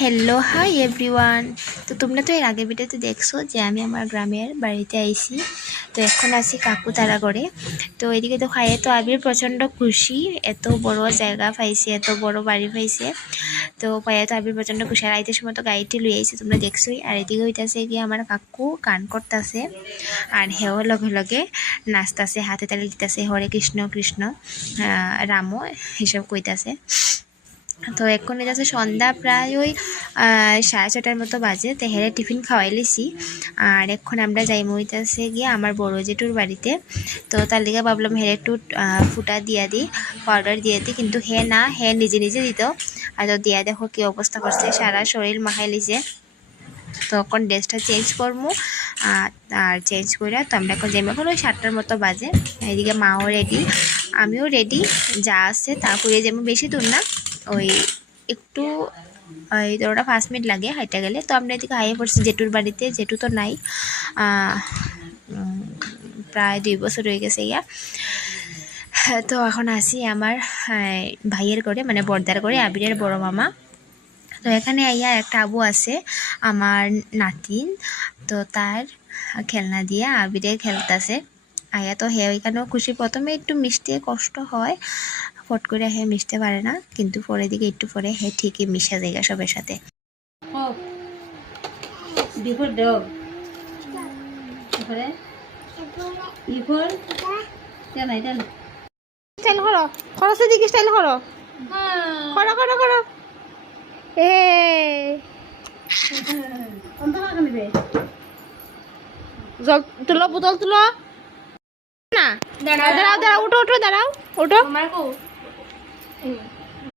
Hello hi everyone. তো তোমরা তো এর আগে ভিডিওতে দেখছো যে আমি আমার গ্রামের বাড়িতে আইছি। তো এখন আছি কাকু তারা করে। তো এদিকে তো খাইয়ে তো আবির প্রচণ্ড খুশি, এত বড় জায়গা পাইছে, এত বড় বাড়ি পাইছে। তো পাইয়া তো আবির প্রচণ্ড খুশি। আর আইতে সময় তো গাড়িটি লুই আইছে, তোমরা দেখছোই। আর এদিকে হইতাছে গিয়ে আমার কাকু গান করতেছে, আর হেও লগে লগে নাচতেছে, হাতে তালি দিতেছে, হরে কৃষ্ণ কৃষ্ণ রামও এসব কইতাছে। তো এখন যাচ্ছে সন্ধ্যা প্রায় ওই 6:30টার মতো বাজে। তো হেরে টিফিন খাওয়াই লিছি। আর এখন আমরা যাই মইতাছে গিয়ে আমার বড় জেঠুর বাড়িতে। তো তার লিগে ভাবলাম হেরে একটু ফুটা দিয়া দিই, পাউডার দিয়ে দিই, কিন্তু হে নিজে নিজে দিত। আর তো দিয়া দেখো কি অবস্থা করছে, সারা শরীর মাখাই লিছে। তো এখন ড্রেসটা চেঞ্জ করবো, আর চেঞ্জ করে তো আমরা এখন যাই। এখন ওই 7টার মতো বাজে। এদিকে মাও রেডি, আমিও রেডি, যা আছে তা করে যেমন, বেশি দূর না, ওই একটু ওই 5 মিনিট লাগে হাইটা গেলে। তো আমরা এদিকে হাইয়ে পড়ছি জেঠুর বাড়িতে। জেঠু তো নাই, প্রায় 2 বছর হয়ে গেছে ইয়া। তো এখন আসি আমার ভাইয়ের করে, মানে বর্দার করে, আবিরের বড় মামা। তো এখানে আইয়া একটা আবু আছে আমার নাতিন, তো তার খেলনা দিয়ে আবিরে খেলতেছে। আয়া তো হে ওইখানেও খুশি। প্রথমে একটু মিশতে কষ্ট হয়, ফট করে হে মিশতে পারে না, কিন্তু পরে দিকে একটু পরে হে ঠিকই মিশা যায় সবের সাথে। স্টাইল করো, খরচের দিকে স্টাইল করো, করো করো করো। জল তুলো, বোতল তুলো না। দাঁড়াও দাঁড়াও, উঠো উঠো, দাঁড়াও উঠো।